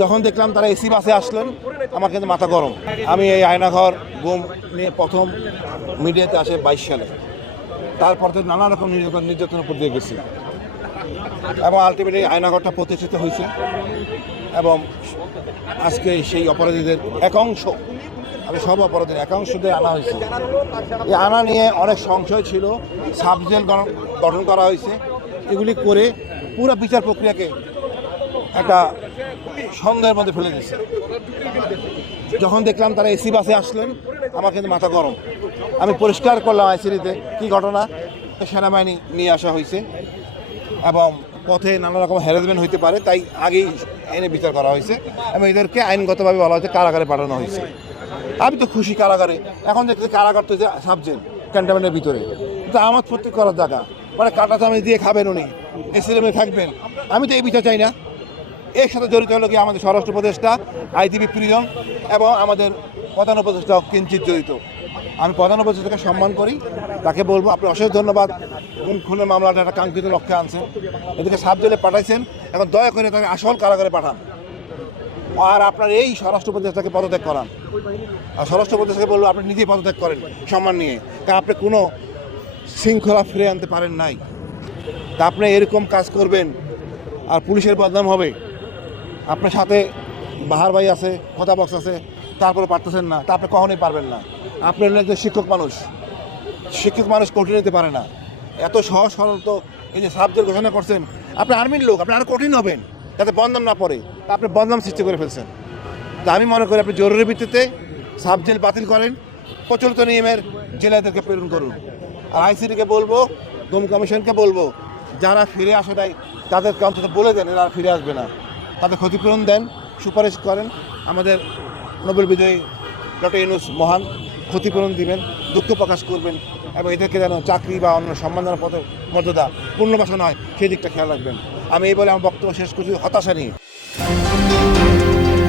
যখন দেখলাম তারা এসি বাসে আসলেন, আমার কিন্তু মাথা গরম। আমি এই আয়নাঘর, গুম নিয়ে প্রথম মিডিয়াতে আসে বাইশ সালে। তারপর তো নানা রকম নির্যাতন, নির্যাতনের উপর দিয়ে গেছি। এবং আলটিমেটলি আয়নাঘরটা প্রতিষ্ঠিত হয়েছে। এবং আজকে সেই অপরাধীদের একাংশ আমি সব অপরাধীর একাংশদের আনা হয়েছে। এই আনা নিয়ে অনেক সংশয় ছিল, সাবজেল গঠন করা হয়েছে। এগুলি করে পুরো বিচার প্রক্রিয়াকে একটা সন্দেহের মধ্যে ফেলে দিচ্ছে যখন দেখলাম তারা এসি বাসে আসলেন, আমার কিন্তু মাথা গরম। আমি পরিষ্কার করলাম আইসিডিতে, কী ঘটনা? সেনাবাহিনী নিয়ে আসা হয়েছে এবং পথে নানা রকম হ্যারাসমেন্ট হইতে পারে, তাই আগেই এনে বিচার করা হয়েছে এবং এদেরকে আইনগতভাবে বলা হয়েছে, কারাগারে পাঠানো হয়েছে। আমি তো খুশি কারাগারে। এখন দেখছি কারাগার তো যে সাবজেক্ট ক্যান্টনমেন্টের ভিতরে। তো আমার প্রত্যেক করার জায়গা। মানে কাটা চামচ দিয়ে খাবেন উনি এসিলেমে থাকবেন। আমি তো এই বিচার চাই না। এর সাথে জড়িত হলো কি আমাদের স্বরাষ্ট্র উপদেষ্টা আইটিবি প্রিজন এবং আমাদের প্রধান উপদেষ্টা কিঞ্চিত জড়িত। আমি প্রধান উপদেষ্টাকে সম্মান করি, তাকে বলব আপনি অশেষ ধন্যবাদ। কোন খুনের মামলাটা একটা কাঙ্ক্ষিত লক্ষ্যে আনছেন এদিকে সাব জেলে পাঠাইছেন, এখন দয়া করে তাকে আসল কারাগারে পাঠান। আর আপনার এই স্বরাষ্ট্র উপদেষ্টাকে পদত্যাগ করান। আর স্বরাষ্ট্র উপদেষ্টাকে বলব আপনি নিজেই পদত্যাগ করেন সম্মান নিয়ে। কারণ আপনি কোনো শৃঙ্খলা ফিরে আনতে পারেন নাই। তা আপনি এরকম কাজ করবেন, আর পুলিশের বদনাম হবে। আপনার সাথে বাহার ভাই আছে, কথা বক্স আছে, তারপরে পারতেছেন না, তা আপনি কখনোই পারবেন না। আপনি একজন শিক্ষক মানুষ। শিক্ষক মানুষ কঠিন হতে পারে না। এত সহজ, সরল তো এই যে সাবজেক্ট ঘোষণা করছেন, আপনি আর্মির লোক, আপনি আরও কঠিন হবেন, যাতে বন্ধন না পড়ে। তা আপনি বদনাম সৃষ্টি করে ফেলছেন। তা আমি মনে করি আপনি জরুরি ভিত্তিতে সাব জেল বাতিল করেন। প্রচলিত নিয়মের জেলাদেরকে প্রেরণ করুন। আর আইসিডিকে বলব দম কমিশনকে বলব, যারা ফিরে আসে নাই, তাদেরকে অন্তত বলে দেন, এরা আর ফিরে আসবে না। তাদের ক্ষতিপূরণ দেন, সুপারিশ করেন। আমাদের নোবেল বিজয়ী ডক্টর ইউনুস মহান ক্ষতিপূরণ দিবেন, দুঃখ প্রকাশ করবেন এবং এদেরকে যেন চাকরি বা অন্য সম্মানজনক পথে মর্যাদা পূর্ণবাসন হয়, সেই দিকটা খেয়াল রাখবেন। আমি এই বলে আমার বক্তব্য শেষ করছি, হতাশা নিয়ে।